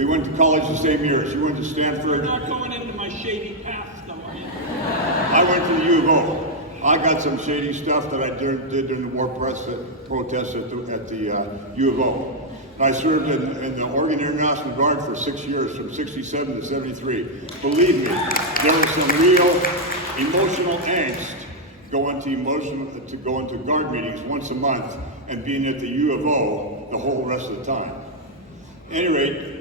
We went to college the same years. You went to Stanford. You're not going into my shady past, though, are you? I went to the U of O. I got some shady stuff that I did during the war protests at the U of O. I served in the Oregon Air National Guard for 6 years, from 67 to 73. Believe me, there was some real emotional angst going to guard meetings once a month and being at the U of O the whole rest of the time. At any rate,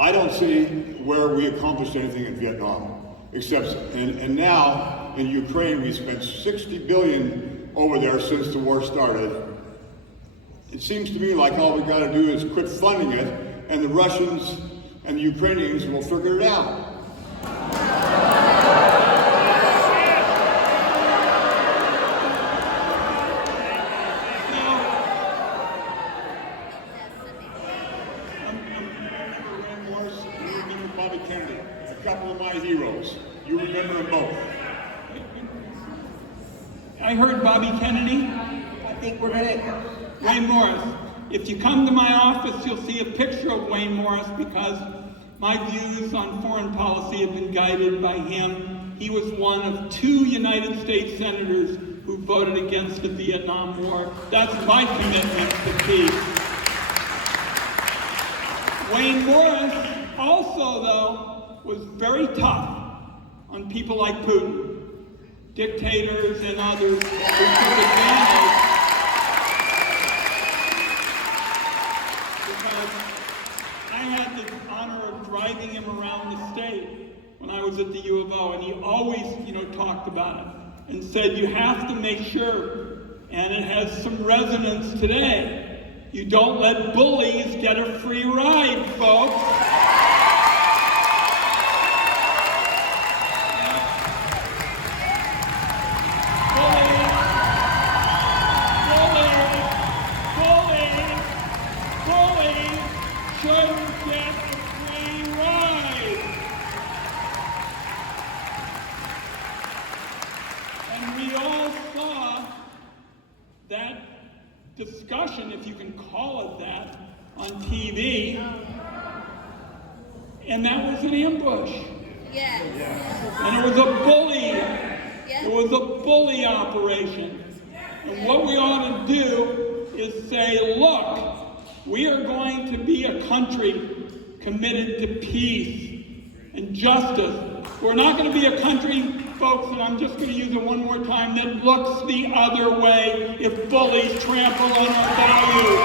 I don't see where we accomplished anything in Vietnam, except, and now in Ukraine we spent $60 billion over there since the war started. It seems to me like all we got to do is quit funding it, and the Russians and the Ukrainians will figure it out. A couple of my heroes. You remember them both. I heard Bobby Kennedy. I think we're gonna... Wayne Morris. If you come to my office, you'll see a picture of Wayne Morris because my views on foreign policy have been guided by him. He was one of 2 United States senators who voted against the Vietnam War. That's my commitment to peace. Wayne Morris also, though, was very tough on people like Putin, dictators and others who took advantage, because I had the honor of driving him around the state when I was at the U of O, and he always, talked about it and said, you have to make sure, and it has some resonance today, you don't let bullies get a free ride, folks. Discussion, if you can call it that, on TV, and that was an ambush. Yes. And it was a bully. It was a bully operation. And what we ought to do is say, look, we are going to be a country committed to peace and justice. We're not going to be a country, folks, and I'm just going to use it one more time, that looks the other way if bullies trample on our values.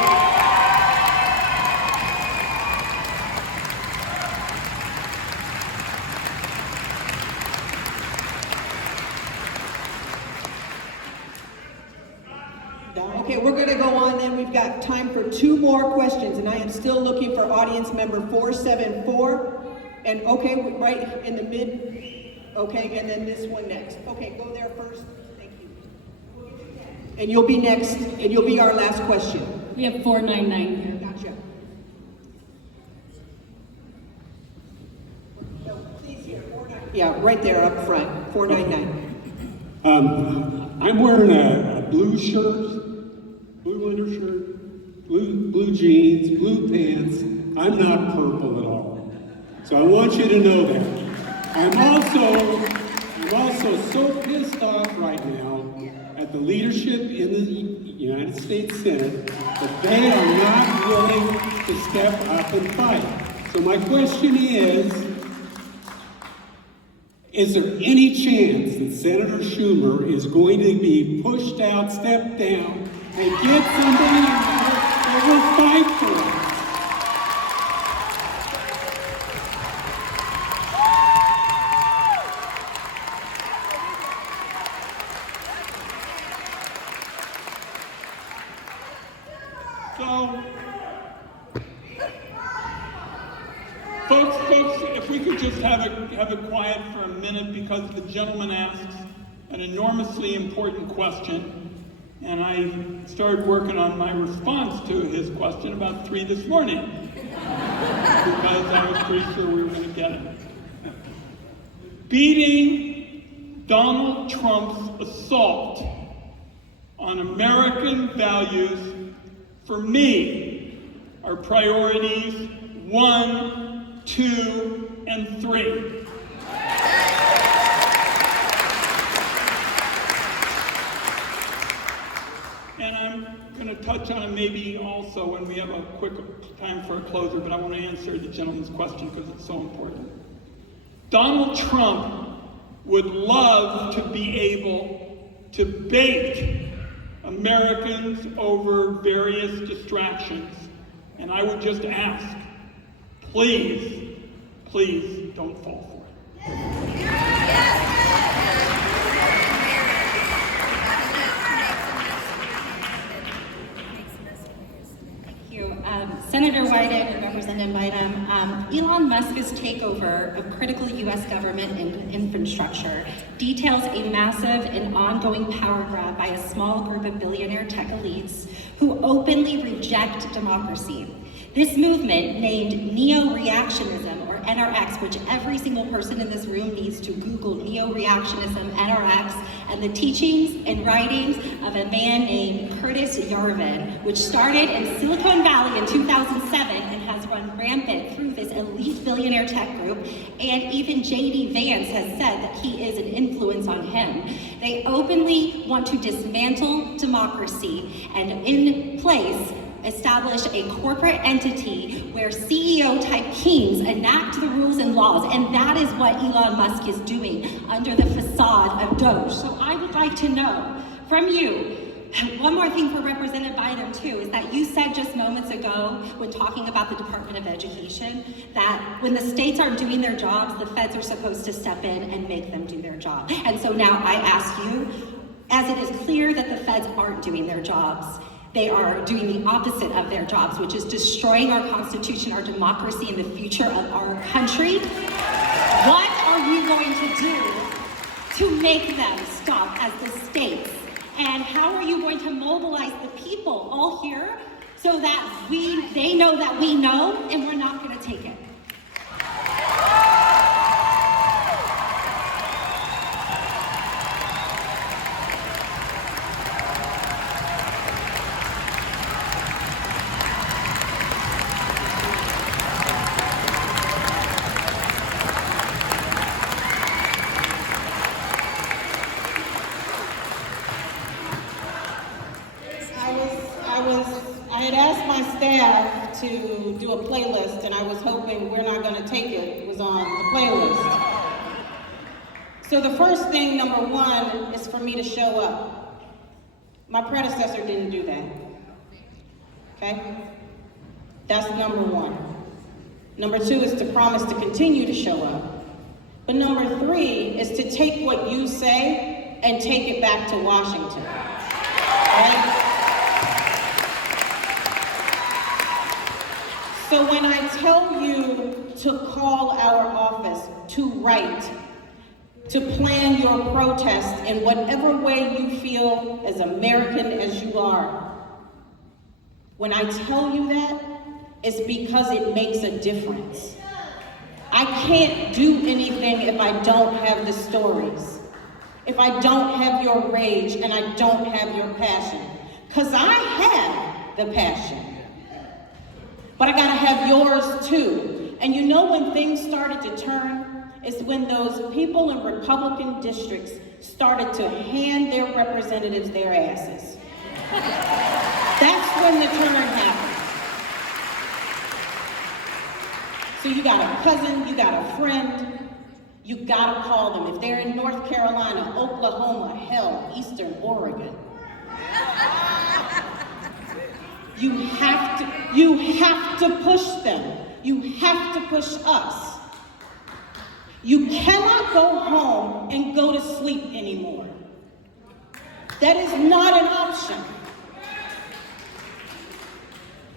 Okay, we're going to go on then. We've got time for 2 more questions, and I am still looking for audience member 474. And okay, right in the mid, okay, and then this one next. Okay, go there first. Thank you. And you'll be next, and you'll be our last question. We have 499 here. Gotcha. No, please here, 499. Yeah, right there up front, 499. I'm wearing a blue shirt, blue winter shirt, blue jeans, blue pants. I'm not purple at all. So I want you to know that. I'm also so pissed off right now at the leadership in the United States Senate that they are not willing to step up and fight. So my question is there any chance that Senator Schumer is going to be pushed out, stepped down, and get somebody in there that will fight for us? So, folks, if we could just have it quiet for a minute, because the gentleman asks an enormously important question, and I started working on my response to his question about 3 this morning, because I was pretty sure we were going to get it. Beating Donald Trump's assault on American values, for me, are priorities 1, 2, and 3. And I'm going to touch on it maybe also when we have a quick time for a closer, but I want to answer the gentleman's question because it's so important. Donald Trump would love to be able to bait Americans over various distractions. And I would just ask, please, please don't fall for it. Senator Wyden and Representative Bynum, Elon Musk's takeover of critical U.S. government infrastructure details a massive and ongoing power grab by a small group of billionaire tech elites who openly reject democracy. This movement, named neo-reactionism, or NRX, which every single person in this room needs to Google neo-reactionism, NRX, and the teachings and writings of a man named Curtis Yarvin, which started in Silicon Valley in 2007 and has run rampant through this elite billionaire tech group, and even J.D. Vance has said that he is an influence on him. They openly want to dismantle democracy and in place establish a corporate entity where CEO-type kings enact the rules and laws, and that is what Elon Musk is doing under the facade of Doge. So I would like to know from you, one more thing for Representative Bynum too, is that you said just moments ago when talking about the Department of Education that when the states aren't doing their jobs, the feds are supposed to step in and make them do their job. And so now I ask you, as it is clear that the feds aren't doing their jobs, they are doing the opposite of their jobs, which is destroying our Constitution, our democracy, and the future of our country. What are you going to do to make them stop as the states? And how are you going to mobilize the people all here so that they know that we know and we're not going to take it? I had asked my staff to do a playlist, and I was hoping We're Not Gonna Take It was on the playlist. So the first thing, number one, is for me to show up. My predecessor didn't do that, okay? That's number one. Number two is to promise to continue to show up. But number three is to take what you say and take it back to Washington, right? So when I tell you to call our office, to write, to plan your protest in whatever way you feel as American as you are, when I tell you that, it's because it makes a difference. I can't do anything if I don't have the stories, if I don't have your rage and I don't have your passion, because I have the passion. But I gotta have yours too. And you know when things started to turn is when those people in Republican districts started to hand their representatives their asses. That's when the turn happened. So you got a cousin, you got a friend, you gotta call them. If they're in North Carolina, Oklahoma, hell, Eastern Oregon. You have to push them. You have to push us. You cannot go home and go to sleep anymore. That is not an option.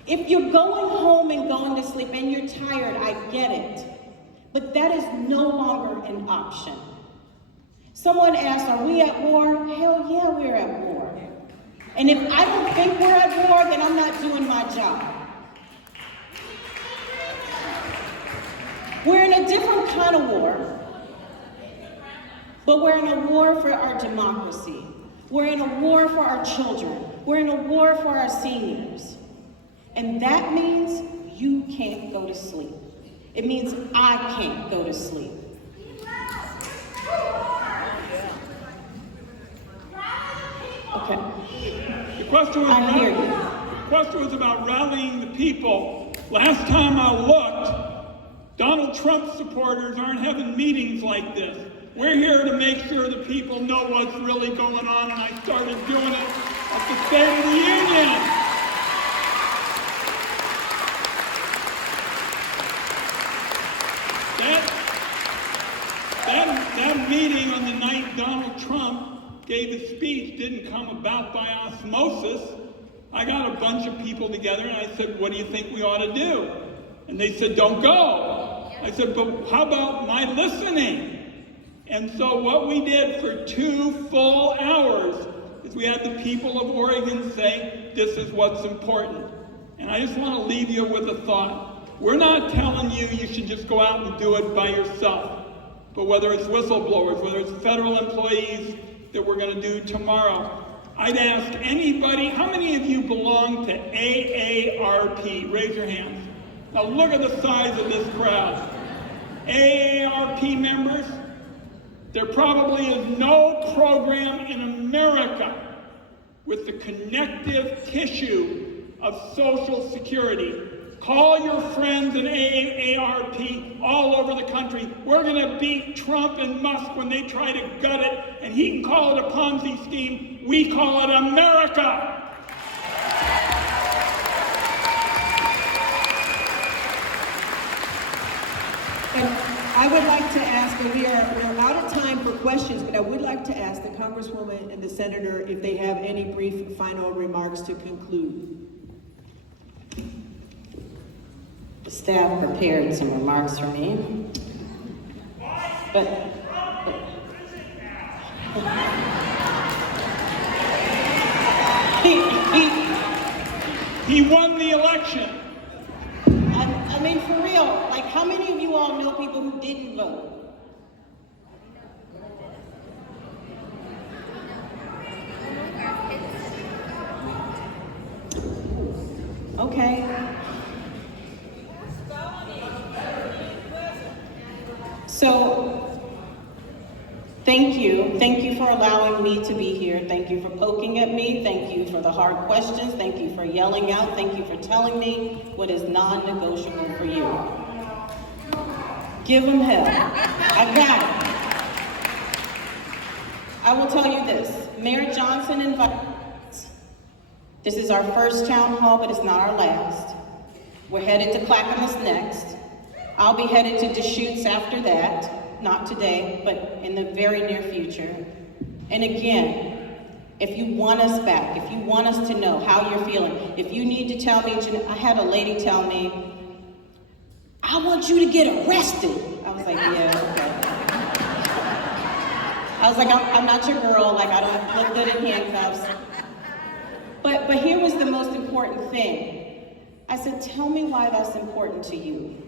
If you're going home and going to sleep and you're tired, I get it. But that is no longer an option. Someone asked, are we at war? Hell yeah, we're at war. And if I don't think we're at war, then I'm not doing my job. We're in a different kind of war, but we're in a war for our democracy. We're in a war for our children. We're in a war for our seniors. And that means you can't go to sleep. It means I can't go to sleep. Okay. The question was I hear you. The question was about rallying the people. Last time I looked, Donald Trump supporters aren't having meetings like this. We're here to make sure the people know what's really going on, and I started doing it at the State of the Union. That meeting on the night Donald Trump gave his speech didn't come about by osmosis. I got a bunch of people together and I said, what do you think we ought to do? And they said, don't go. I said, but how about my listening? And so what we did for 2 full hours is we had the people of Oregon say, this is what's important. And I just want to leave you with a thought. We're not telling you you should just go out and do it by yourself. But whether it's whistleblowers, whether it's federal employees that we're going to do tomorrow, I'd ask anybody, how many of you belong to AARP? Raise your hands. Now look at the size of this crowd. AARP members, there probably is no program in America with the connective tissue of Social Security. Call your friends in AARP all over the country. We're going to beat Trump and Musk when they try to gut it, and he can call it a Ponzi scheme. We call it America. And I would like to ask, and we're out of time for questions, but I would like to ask the Congresswoman and the Senator if they have any brief final remarks to conclude. The staff prepared some remarks for me, but he won the election. I mean, for real, like, how many of you all know people who didn't vote? Okay. So, thank you. Thank you for allowing me to be here. Thank you for poking at me. Thank you for the hard questions. Thank you for yelling out. Thank you for telling me what is non-negotiable for you. Give them hell. I got it. I will tell you this. Mayor Johnson invited us. This is our first town hall, but it's not our last. We're headed to Clackamas next. I'll be headed to Deschutes after that, not today, but in the very near future. And again, if you want us back, if you want us to know how you're feeling, if you need to tell me, I had a lady tell me, I want you to get arrested. I was like, yeah, okay. I was like, I'm not your girl, like I don't look good in handcuffs. But here was the most important thing. I said, tell me why that's important to you.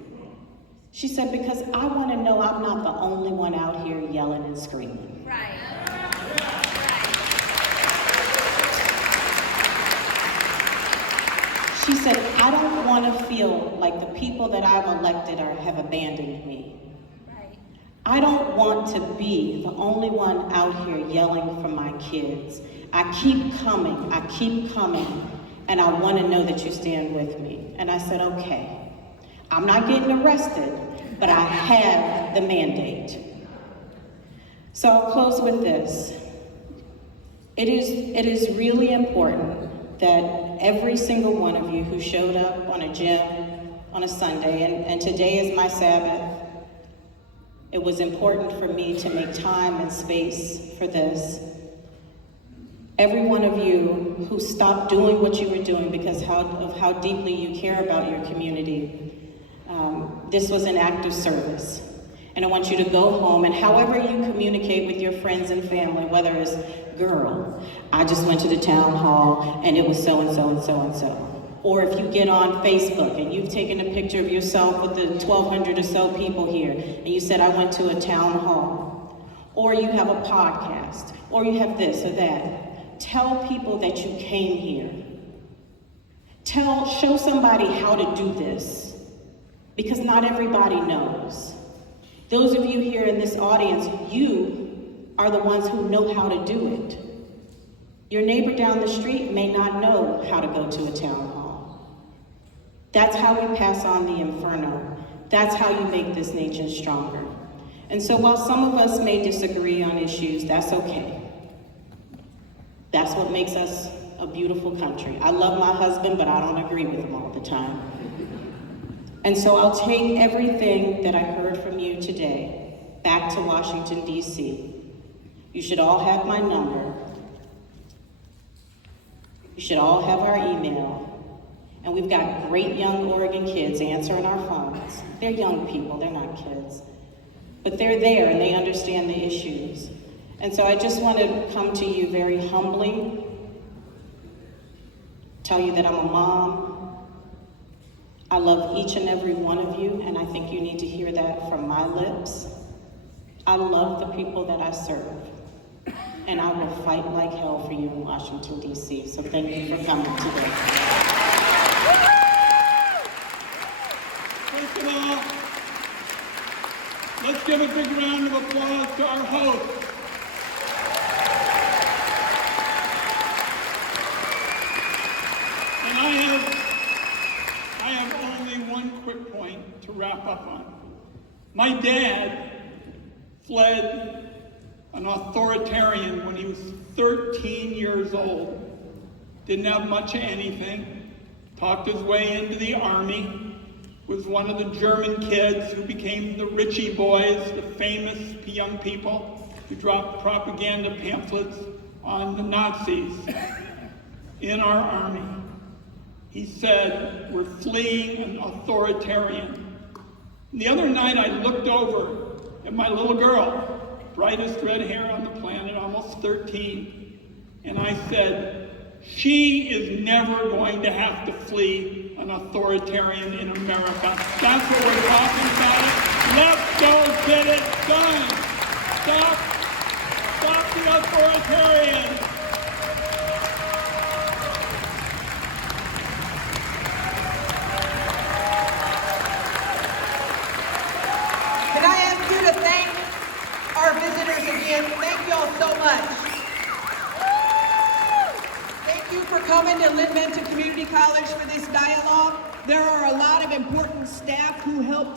She said, because I want to know I'm not the only one out here yelling and screaming. Right. She said, I don't want to feel like the people that I've elected have abandoned me. Right. I don't want to be the only one out here yelling for my kids. I keep coming, and I want to know that you stand with me. And I said, okay. I'm not getting arrested, but I have the mandate. So I'll close with this. It is really important that every single one of you who showed up on a gym on a Sunday, and today is my Sabbath, it was important for me to make time and space for this. Every one of you who stopped doing what you were doing because of how deeply you care about your community, this was an act of service. And I want you to go home, and however you communicate with your friends and family, whether it's, girl, I just went to the town hall and it was so-and-so and so-and-so. Or if you get on Facebook and you've taken a picture of yourself with the 1,200 or so people here, and you said, I went to a town hall. Or you have a podcast, or you have this or that. Tell people that you came here. show somebody how to do this, because not everybody knows. Those of you here in this audience, you are the ones who know how to do it. Your neighbor down the street may not know how to go to a town hall. That's how we pass on the inferno. That's how you make this nation stronger. And so while some of us may disagree on issues, that's okay. That's what makes us a beautiful country. I love my husband, but I don't agree with him all the time. And so I'll take everything that I heard from you today back to Washington, D.C. You should all have my number. You should all have our email. And we've got great young Oregon kids answering our phones. They're young people, they're not kids. But they're there and they understand the issues. And so I just want to come to you very humbly, tell you that I'm a mom. I love each and every one of you, and I think you need to hear that from my lips. I love the people that I serve, and I will fight like hell for you in Washington, D.C. So thank you for coming today. First of all, let's give a big round of applause to our host. And I have only one quick point to wrap up on. My dad fled an authoritarian when he was 13 years old. Didn't have much of anything. Talked his way into the army. Was one of the German kids who became the Richie Boys, the famous young people who dropped propaganda pamphlets on the Nazis in our army. He said, we're fleeing an authoritarian. And the other night I looked over at my little girl, brightest red hair on the planet, almost 13, and I said, she is never going to have to flee an authoritarian in America. That's what we're talking about. Let's go get it done. Stop the authoritarian. Can I ask you to thank our visitors again? Thank you all so much. Thank you for coming to Linn-Benton Community College for this dialogue. There are a lot of important staff who helped out.